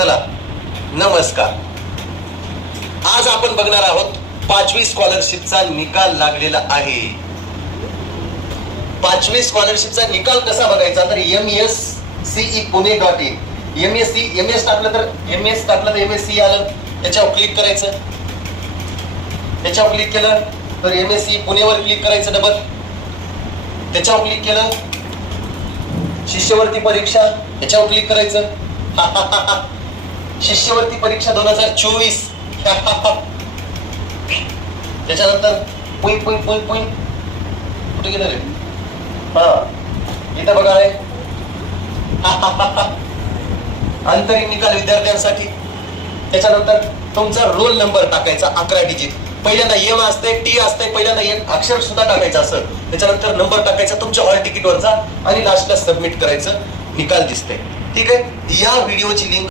चला नमस्कार. आज आपण बघणार आहोत 5वी स्कॉलरशिपचा निकाल लागलेला आहे. 5वी स्कॉलरशिपचा निकाल कसा बघायचा तर MESCE.Pune.in एमएस टाकलं तर MSc आलं. त्याच्यावर क्लिक करायचं. त्याच्यावर क्लिक केलं तर MSc पुणेवर क्लिक करायचं डबल. त्याच्यावर क्लिक केलं शिष्यवृत्ती परीक्षा त्याच्यावर क्लिक करायचं. शिष्यवृत्ती परीक्षा 2024. त्याच्यानंतर कुठे गेलं रे? इथं बघा आहे अंतरिम निकाल विद्यार्थ्यांसाठी. त्याच्यानंतर तुमचा रोल नंबर टाकायचा 11 डिजिट. पहिल्यांदा एम असते टी असते पहिल्यांदा एम अक्षर सुद्धा टाकायचं असं. त्याच्यानंतर नंबर टाकायचा तुमच्या हॉल तिकीटवरचा आणि लास्टला सबमिट करायचं. निकाल दिसते. ठीक आहे. या व्हिडिओची लिंक